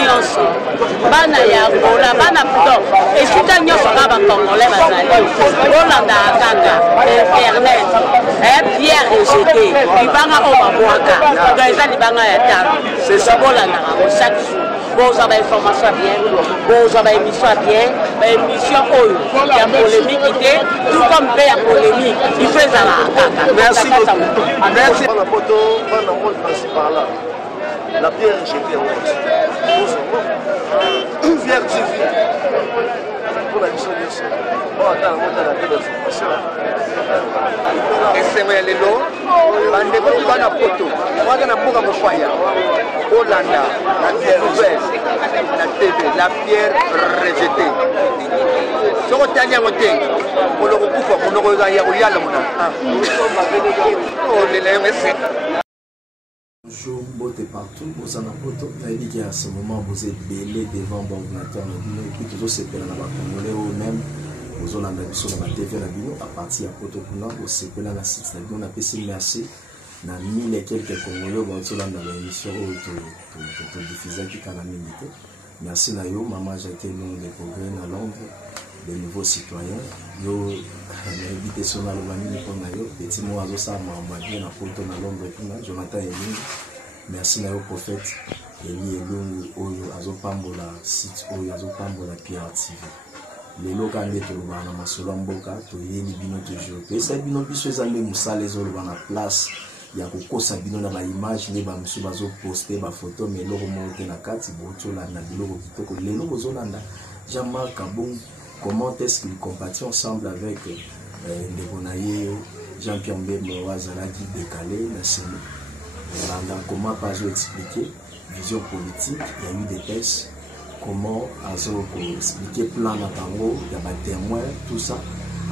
nyonso bana ya Angola bana plutôt esika nyonso ka ba Congolais bazali olanda kaka internet Pierre rejeté libanga o babwaka donc eza libanga ya tano c'est ça bolandaka chaque jour bozwa ba information bien bozwa ba émission bien ba émission oyo ya polémique te tout comme pe ya polémique il faut ezala kaka merci merci la photo bana monde principal là la pierre rejetée en haut Pierre TV pour la mission de ça on attend on a la information esengo ya lelo bandeko bana poto waga na mboka mofaya Olanda la pierre ouverte la TV la pierre rejetée soko tanya ngote moloko kufa monoko ya koyala mona oh lele merci. Bonjour, beauté partout, vous en avez dit à ce moment vous êtes belé devant l'ordinateur, et puis toujours c'est là bas congolais ou même vous en avez sur la TV la vidéo à partir à Potokuna vous c'est là la site la vidéo on a passé merci na mille et quelques congolais vous sur la émission auto diffuser qui a la minute. Merci na yo maman j'ai été nous les progrès à Londres des nouveaux citoyens yo invité sur la lobani pour na yo petit mot azo ça m'a bien à Poto na Londres et puis Jonathan Eling merci na yo prophète Eli Elungu oyo azo pambola site oyo azo pambola Pierre TV lelo kande to lobana masolo mboka to yeli bino toujours pesa bino biso ezambe musala ezolo bana place ya kokosa bino na ba image ne ba musu bazo poster ba photo mais loko monte na kati botola na biloko kitoko lelo bozolanda Jean-Marc Kabong. Comment est-ce qu'il compatit ensemble avec Ndegonaye, Jean-Pierre Mbembe, Wazalaki décalé, comment pas expliquer vision politique, il y a eu des tests, comment expliquer plan d'Atango, il y a des témoins, tout ça.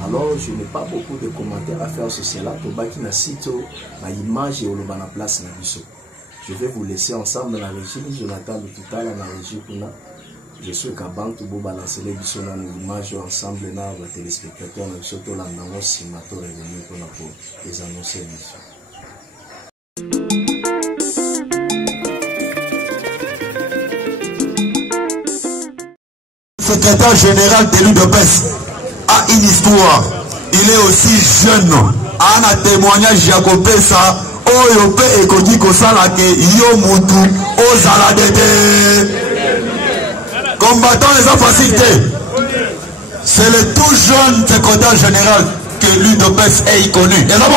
Alors je n'ai pas beaucoup de commentaires à faire sur cela, Tobaki na sito, ma image et Olobana place na biso. Je vais vous laisser ensemble dans la régie, Jonathan de tout à l'heure dans la régie Kuna. Je suis Kaban, tout beau balancer les bisous dans l'image ensemble dans les téléspectateurs, nous sommes là dans le cinémato revenu pour les annoncer l'émission. Le secrétaire général de l'UDPS a une histoire. Il est aussi jeune. A un témoignage Jacopesa, Oyope et Kodiko Salake, Yomutu, Ozaladede. Combattant les facilités. C'est le tout jeune secrétaire général que l'UDPS est connu. Et là,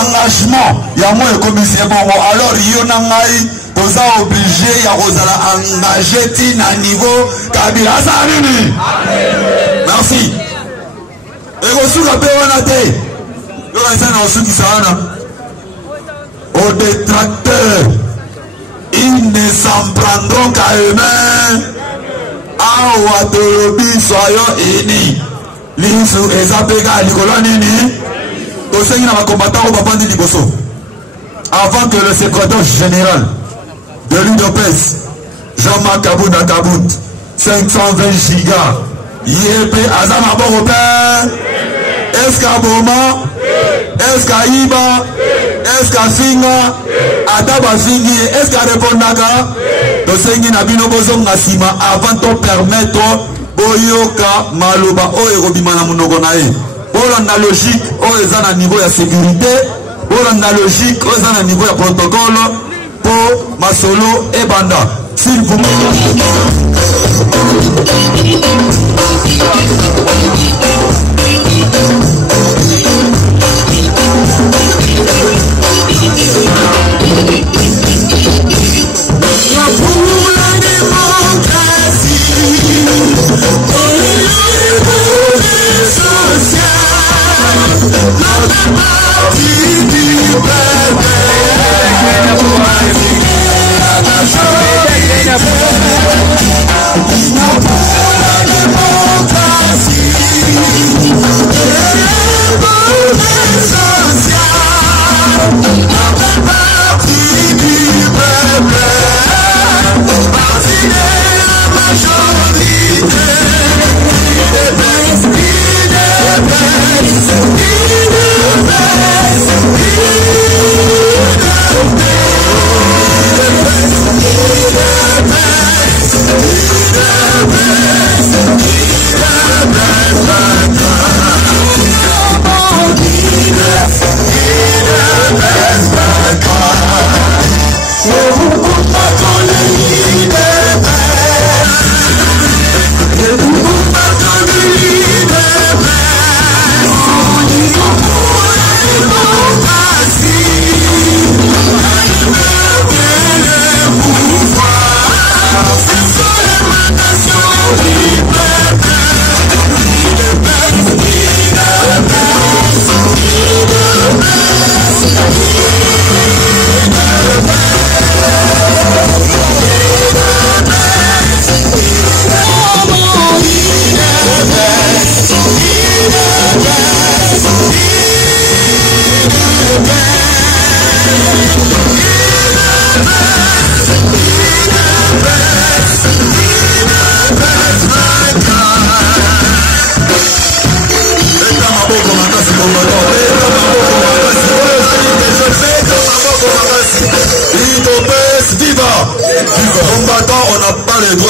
engagement, il y a moins de commissaires. Alors, il y en a vous êtes obligé de engager à niveau Kabila Salini. Merci. Et vous avez aux détracteurs, ils ne s'en prendront qu'à eux-mêmes. Aouatolobi, soyons unis. L'Insou et Zapega, Nicolas Nini. Au Seigneur, on va combattre au papa de Liboso. Avant que le secrétaire général de l'UDPS, Jean-Marc Kabout, 520 gigas, Yépe, Azama Boropin, Escaboma, Escaïba, Escafinga, Adaba Fingi, Escarepondaka, Dosengi Nabino Bozong Nasima, avant de permettre Boyoka, Maloba, Oerobimana Munogonae. Olanda logique, Oezana niveau de sécurité, Olanda logique, Oezana niveau de protocole, pour Masolo et Banda. S'il vous plaît. Pour la démocratie, pour les sociales, la partie du peuple. Pour la démocratie.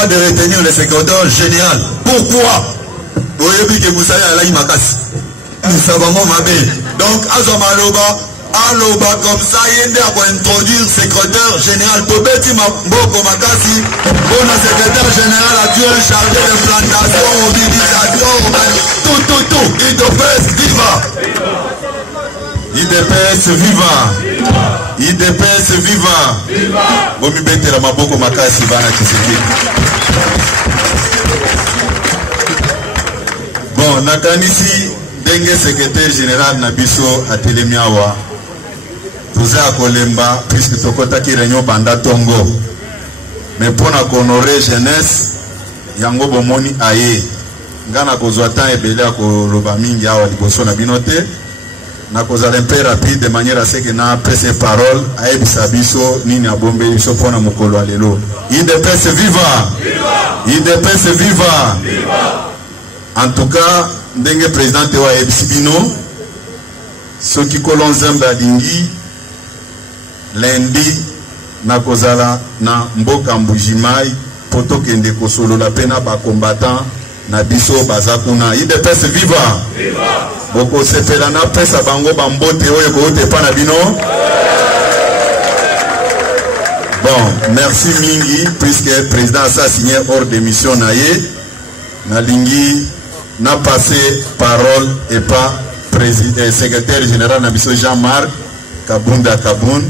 pas de retenir le secrétaire général. Pourquoi? Vous voyez que vous savez, là, il m'a cassé. Nous savons ma belle. Donc, Azamaloba, Aloba, comme ça, il y a pour introduire le secrétaire général. Tobeti Maboko Makasi, bon secrétaire général actuel chargé de plantation, mobilisation, tout. IDPS, viva! IDPS, viva! IDPS, viva! Bomi Bete la Maboko Makasi, Bana Kiseki. Bon, nakanisi Dengue secrétaire général Nabiso à Telemiawa. Tous à Kolemba, puisque Tokota qui réunion Banda Tongo. Mais pour honorer jeunesse, Yango Bomoni Aye. Ngana Kozwatan et Belé à Kolobamingi à Waliboso Nabinote. Na kozala un peu rapide de manière à ce que na presse parole à Ebisabiso, Nini Abombe, Biso Pona Mokolo Alelo. IDPS viva! IDPS viva! En tout cas, Ndenge président Tewa Ebisibino, ceux qui colonzem Badingi, lundi, na kozala na mboka mbujimai, poto kende kosolo la pena ba combattant, na biso bazakuna. IDPS viva! Boko sepela na pesa bango bambote oyo kote pa na bino. Bon, merci mingi, puisque le président a signé hors de mission naye, na lingi, n'a passé parole et pas secrétaire général Nabiso Jean-Marc Kabunda Kaboun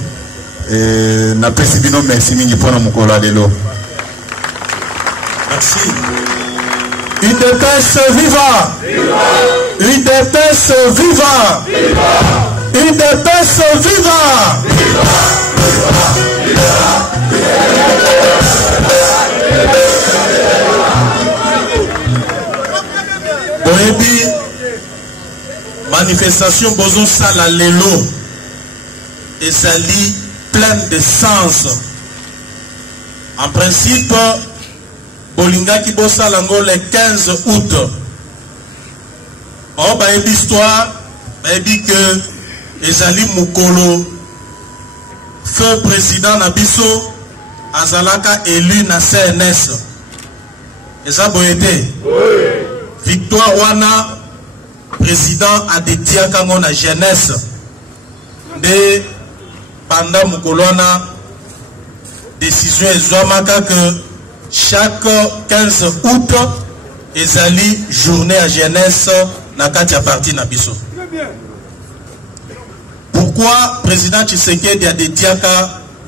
et n'a pas si merci mingi pour nous lelo. Merci. UDPS viva! UDPS viva! UDPS viva! Boyebi manifestation bozo sala lelo ezali pleine de sens. En principe bolinga ki bosala ngo le 15 août. Oh bayebi histoire bayebi que ezali mukolo feu président Nabiso azalaka élu na CNS. Eza boyete. Victoire wana président a dédié kango na jeunesse de pendant mukolona décision ezwamaka que chaque 15 août ezali journée à jeunesse na kati ya parti na biso. Pourquoi président Tshisekedi a dédié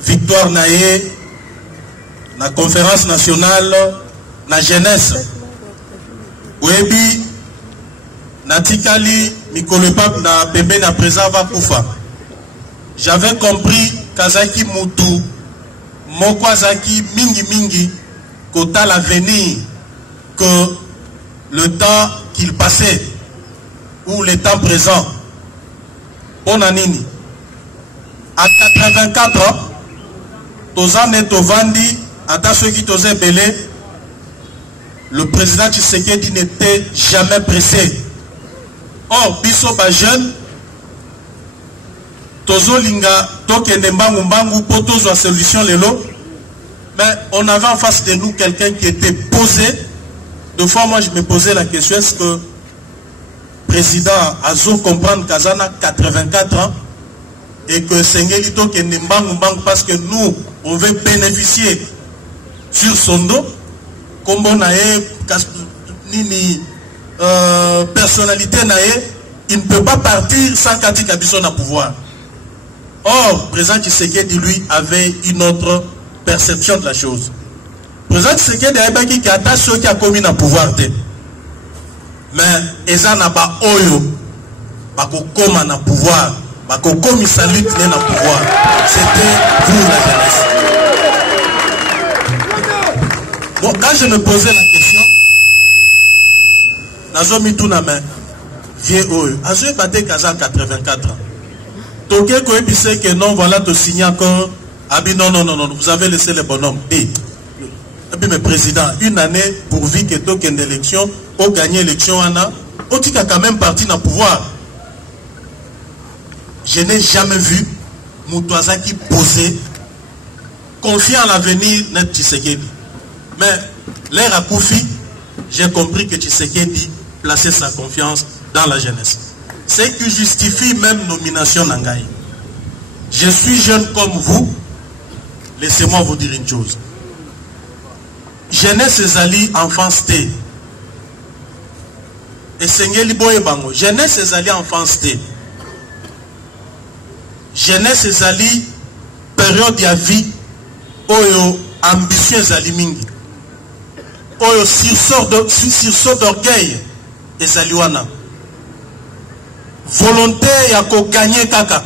victoire naé na conférence nationale na jeunesse? Webi natikali mikolo pap na pembe na président va kufa. J'avais compris kazaki mutu moko azaki mingi kota l'avenir que le temps qu'il passait ou le temps présent. On a nini à 84 ans tozan etovandi ata ceux qui tozaient belé. Le président Tshisekedi n'était jamais pressé. Or, biso ba jeune, tozo linga, tokende mbangu pour tozo solution lelo. Mais on avait en face de nous quelqu'un qui était posé. Deux fois, moi, je me posais la question, est-ce que le président Azo comprendre Kazana 84 ans et que Sengeli tokende mbangu parce que nous, on veut bénéficier sur son dos. Kombo nae, nini personnalité nae, il ne peut pas partir sans Kati Kabiso na pouvoir. Or, président Tshisekedi lui avait une autre perception de la chose. Président Tshisekedi a dit qu'il a ceux qui a commis na pouvoir. Mais eza na ba oyo, bako koma na pouvoir, bako komi salut na pouvoir. C'était vous la jeunesse. Bon, quand je me posais la question, Nazo mitou na main, vieux oyo, Azo batté Kazan 84 ans. Toké ko épissé que non, voilà, te signer encore. Abi non, vous avez laissé les bonhommes. Et puis, mes présidents, une année pourvu que token d'élection, au gagner l'élection, on dit qu'il a quand même parti dans le pouvoir. Je n'ai jamais vu Moutouaza qui posait, confiant en l'avenir, net Tshisekedi. Mais L'ère à Koufi, j'ai compris que Tshisekedi plaçait sa confiance dans la jeunesse. Ce qui justifie même nomination Nangaï. Je suis jeune comme vous, laissez-moi vous dire une chose. Jeunesse ezali enfance té. Et Sengeli boye bango. Jeunesse ezali enfance té. Jeunesse ezali période ya vie oyo ambition ezali mingi. Oyo sursaut d'orgueil ezali wana. Volonté ya ko gagner kaka.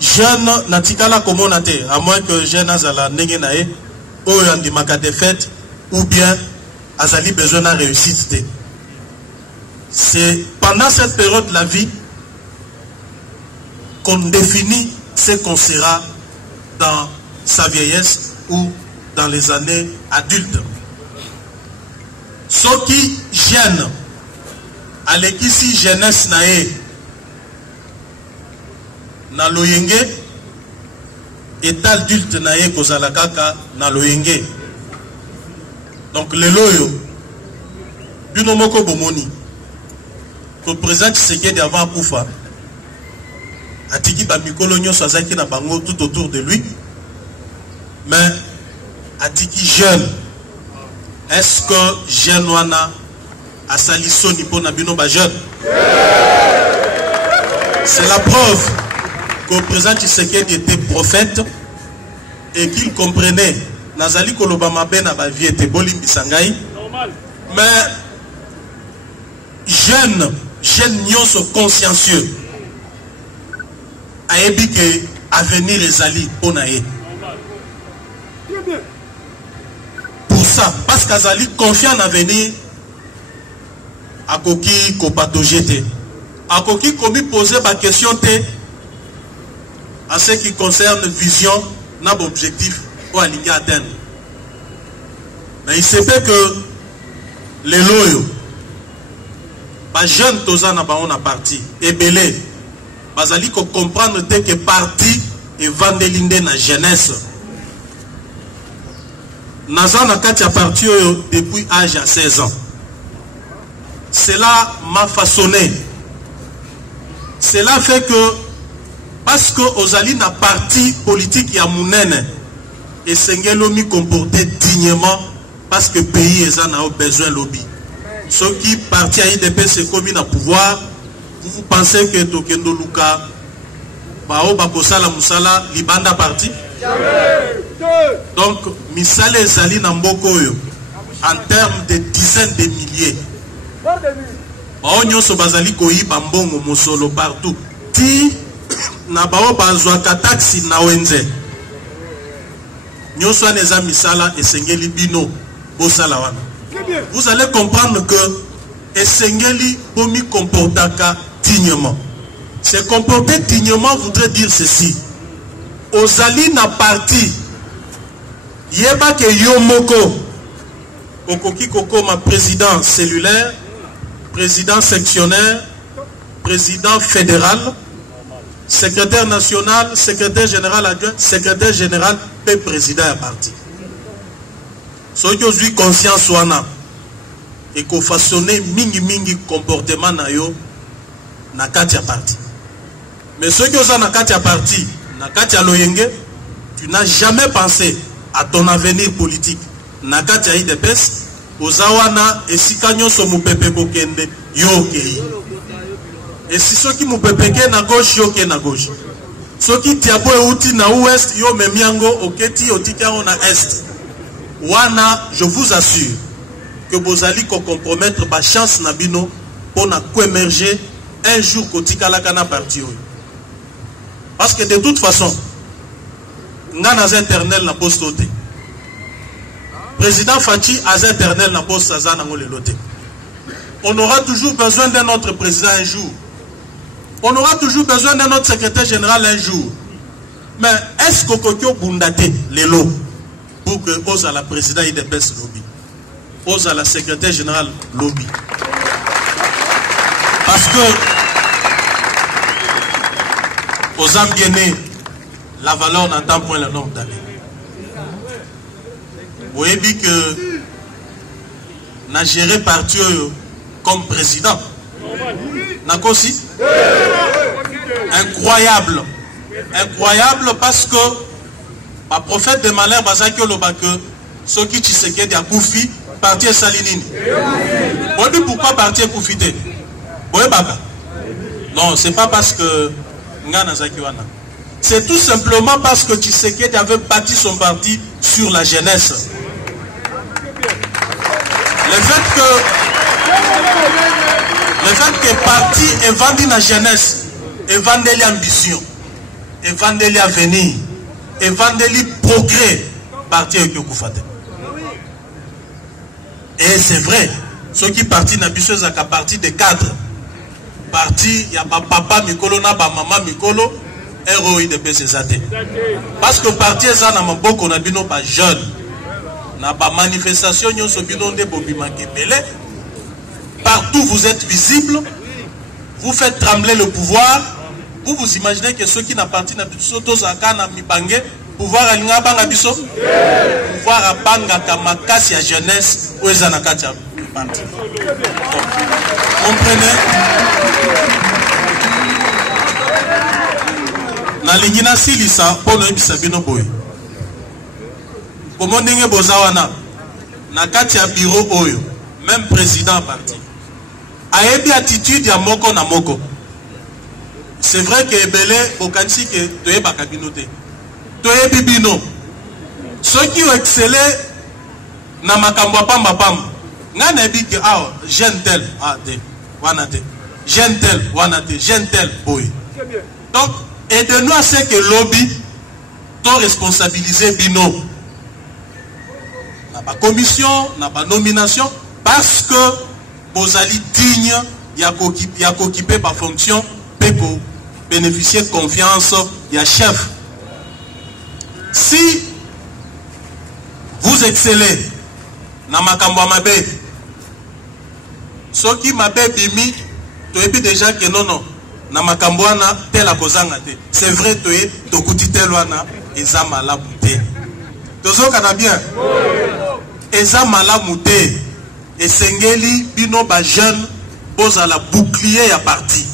Jeune natikala komona te, à moins que jeune azala ndenge na ye oyo andimaka défaite ou bien azali besoin de réussite. C'est pendant cette période de la vie qu'on définit ce qu'on sera dans sa vieillesse ou dans les années adultes. Ce qui gêne à l'équipe jeunesse nae na loyenge et adulte nae kozala kaka na loyenge. Donc le loyo binomoko bomoni ko président Tshisekedi avant kufa atiki ba mikolo nyoso azaki na bango tout autour de lui, mais atiki jeune. Est-ce que jeune wana asali soni pona bino ba jeune? C'est la preuve que le président Tshisekedi était prophète et qu'il comprenait Nazali kolobama ben na ba vie était bolimbi sangai, mais jeune nyonso consciencieux a ebi que avenir ezali ponae. Pour ça, parce qu'azali confiant en avenir, akoki kopatoje te, akoki komi poser ma question te en ce qui concerne vision, n'a objectif pour aligner atteindre. Mais il se peut que les loyaux, les jeunes tozana ba on a parti, et belé, bazali ko comprendre dès que parti et vandelinde na jeunesse. Nazana kati a parti depuis âge à 16 ans. Cela m'a façonné. Cela fait que parce que Ozali na parti politique ya mounene et Sengelo mi comporter dignement parce que le pays a besoin de lobby. Ceux qui parti à IDP c'est comme na pouvoir, vous pensez que Tokendo Luka bao bakosala musala libanda parti? Donc misale ezali na mboko yo en termes de dizaines de milliers. Bao nyonso bazali koyiba mbongo mosolo partout. Ti na bao bazwaka taxi na wenze. Nyonso aneza misala esengeli bino bosala wana. Vous allez comprendre que esengeli bomi comportaka dignement. Se comporter dignement voudrait dire ceci. Ozali na parti yeba ke yomoko okoki koko ma président cellulaire, président sectionnaire, président fédéral, secrétaire national, secrétaire général adjoint, secrétaire général et président à parti. Ce qui ont eu conscience wana et qu'on façonne mingi comportement na yo na kati ya parti. Mais ceux qui ont na kati ya parti, na kati ya loyenge, tu n'as jamais pensé à ton avenir politique. Na kati ya IDPS, ozawana esika nyonso mupepe kokende yo okei. Et si ceux qui mupepeke na gauche yo ke na gauche. Ceux qui tiabo euti na ouest yo memiango oketi otikao na est. Wana, je vous assure que bozali ko compromettre ba chance na bino pour na ko émerger un jour kotika la kana parti oyo. Parce que de toute façon, nga na internel na poste ote. Président Fachi a internel na poste azana ngolelote. On aura toujours besoin d'un autre président un jour. On aura toujours besoin d'un autre secrétaire général un jour. Mais est-ce que Kokyo Bundate Lelo pour que ose à la président IDPS lobby, ose à la secrétaire générale lobby? Parce que aux Ambienés, la valeur n'entend point le nombre d'années. voyez bien que n'a géré parti comme président. N'a aussi incroyable. Incroyable parce que le prophète de malheur Bazaki Olobake, ce qui Tshisekedi a Koufi, parti Salinini. Vous dites pourquoi parti Koufité? Non, c'est pas parce que c'est tout simplement parce que Tshisekedi avait bâti son parti sur la jeunesse. Le fait que le parti est vendu la jeunesse, est vendu l'ambition, est vendu l'avenir, est vendu le progrès, parti avec Koufate. Et c'est vrai, ceux qui partent dans l'ambition, c'est qu'à partir des cadres. Parti, il y a papa Mikolo, na maman Mikolo, ROI de PCZAT. Parce que parti, ça n'a beaucoup de pas jeune. N'a pas manifestation, nous sommes de Bobima Kebele. Partout vous êtes visible, vous faites trembler le pouvoir. Vous vous imaginez que ceux qui n'ont parti dans le pouvoir à l'Ingabangabiso, pouvoir à Banga Kamakasi à jeunesse, ou Ezanakatia parti. Comprenez? Na lingina silisa pour le bisabino boy. Comment ninge bozawana na kati ya bureau oyo, même président parti. Ayebi attitude ya moko na moko. C'est vrai que ebele bokansi ke toyeba kabinote. Toyebi bino. Ceux qui ont excellé na makambo pamba pamba. Ngana ebi ke ah jeune tel ah de wanate. Jeune tel wanate, jeune tel boy. Donc aidez-nous à ce que lobby doit responsabiliser bino. N'a pas commission, n'a pas nomination, parce que vous allez digne, il y a qu'occupé par fonction, pour bénéficier de confiance, il y a chef. Si vous excellez, dans ma mabe, ceux qui m'appellent bimi, tu es déjà que non. Namakambwana tel akozangate. C'est vrai tu es tokuti telwana eza malamuté. Tozo kana bien. Eza malamuté. Et sengeli bino ba jeune boza la bouclier à parti.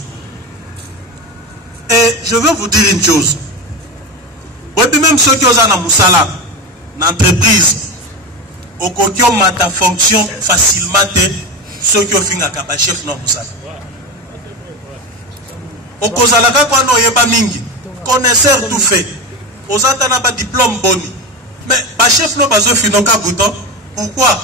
Et je veux vous dire une chose. Oui, même ceux qui ont na musala, l'entreprise, au kokyo mata fonction facilement ceux qui ont fini à chef na musala. Okozalaka kwa no yeba mingi connaisseur tout fait ozatana ba diplôme boni mais ba chef no bazo finoka bouton pourquoi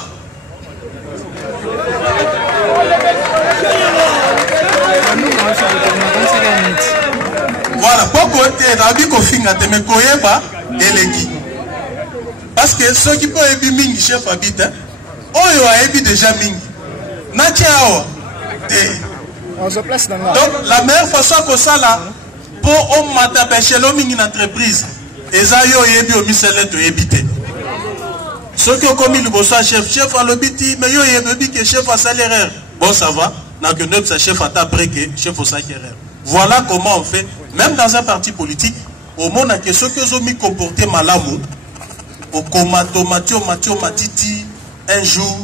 voilà pourquoi te rabi ko finga te me koyeba eleki parce que ceux qui peut ebi mingi chef habite oyo a ebi déjà mingi na tiao donc la meilleure façon que ça là pour on m'attacher une entreprise et ça yo yebi au misele to ebité ceux qui ont commis le bossa chef à l'obiti mais yo yebi que chef a salaire bon ça va n'a que notre chef à après que chef au salaire voilà comment on fait même dans un parti politique au monde que ceux qui ont mis comporté malamu au comato matio matiti un jour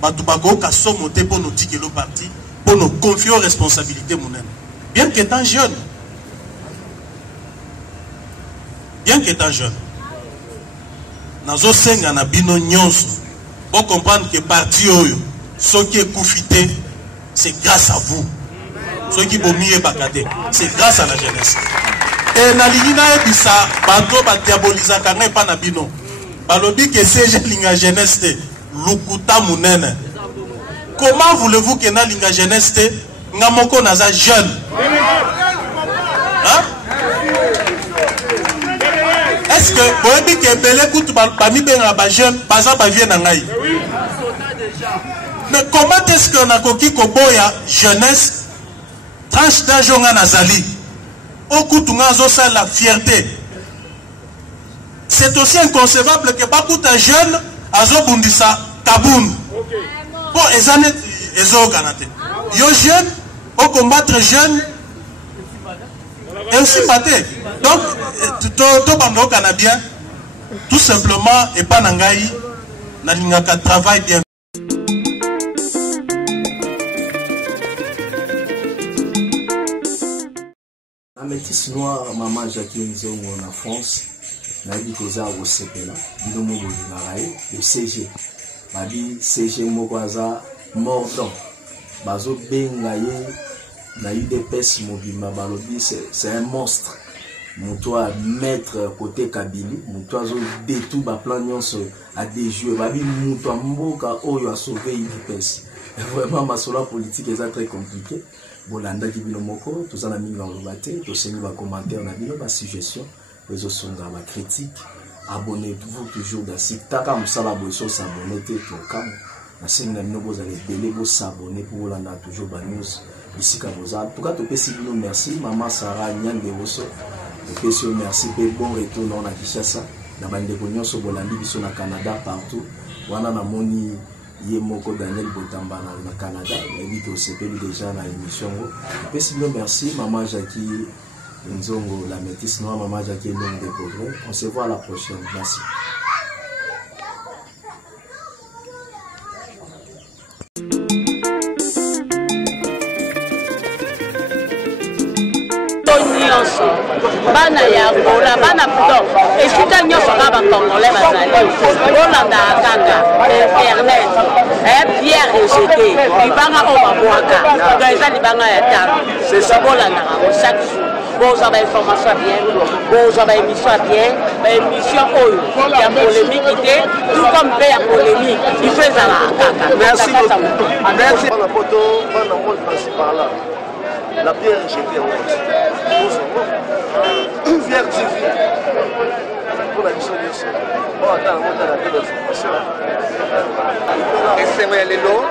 batubako ka somoté pour nous dire que le parti pour nous confier aux responsabilités mon ami. Bien qu'étant jeune, nazo senga na bino nyonso pour comprendre que parti oyo ce qui est koufité c'est grâce à vous. Ce qui bomié bakate c'est grâce à la jeunesse. Et na lingina ebisa bato ba diaboliser kanga pa na bino. Balobi que c'est linga jeunesse te lukuta munene. Comment voulez-vous que na linga jeunesse te ngamoko naza jeune? Hein? Est-ce que vous avez dit que belé kutu bami benga ba jeune baza ba vie na ngai? Mais comment est-ce qu'on a koki koboya jeunesse tranche d'âge nga nazali? Okutu nga zo sa la fierté. C'est aussi inconcevable que bakuta jeune azo bundisa kabun. Bon, les années, ils ont gagné. Yo jeune, au combattre jeune, et aussi batté. Donc, tout le canadien, tout simplement, et pas nangaï, nalingaka travail bien. La métisse noire, maman Jacqueline Nzongo en France, n'a dit que ça au CPLA, dit le CG. Ma dit CG Mokoaza mordant. Bazo Bengaye, n'a eu des pèses mobile, c'est un monstre. Mon toit mettre côté Kabili, mon toit détour ba plan à des jeux, babi mon toit mboka oyo a sauvé une pèse. Vraiment ma sola politique est très compliqué. Bolanda qui bino moko, tout ça na minga ngobate, to seni ba commentaire na bino ba suggestion, les songa ba critique. Abonnez-vous toujours dans site taka musala boiso s'abonner te to kam. Na seni na bino vous allez belé vous s'abonner pour Bolanda toujours ba news ici ka boza. En tout cas to pesi bino merci maman Sarah Nyande Woso. To pesi merci pe bon retour na Kinshasa. Na bande ko nyonso Bolandi biso na Canada partout. Wana na moni Yemoko Daniel Botamba na Canada, invite au CPL déjà dans l'émission. Merci, maman Jackie Nzongo, la métisse noire, maman Jackie Nzongo des progrès. On se voit à la prochaine. Merci. Bana ya Angola, bana plutôt. Et si tu as un Congolais, Rolanda Akanga, Internet, Pierre rejeté, Libanga Omaboaka, Gaïza Libanga Yata, c'est ça, Rolanda, chaque jour. Vous avez information bien, vous avez émission bien, émission Oyo, il y a polémique, tout comme il y a polémique, il fait ça là. Merci. Merci. La photo, par là. La pierre jetée en Pierre TV. Pour la mission de ce. On attend la télévision. Et c'est moi les lots.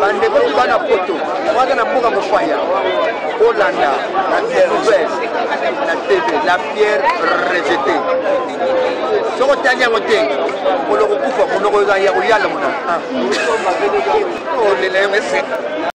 Bandeko qui va na photo. Moi dans la boka mofaya. Hollanda, la pierre ouverte, la TV, la pierre rejetée. Ce qu'on tient à côté, on le recouvre, on le regarde, on le regarde. Oh les lèvres, c'est.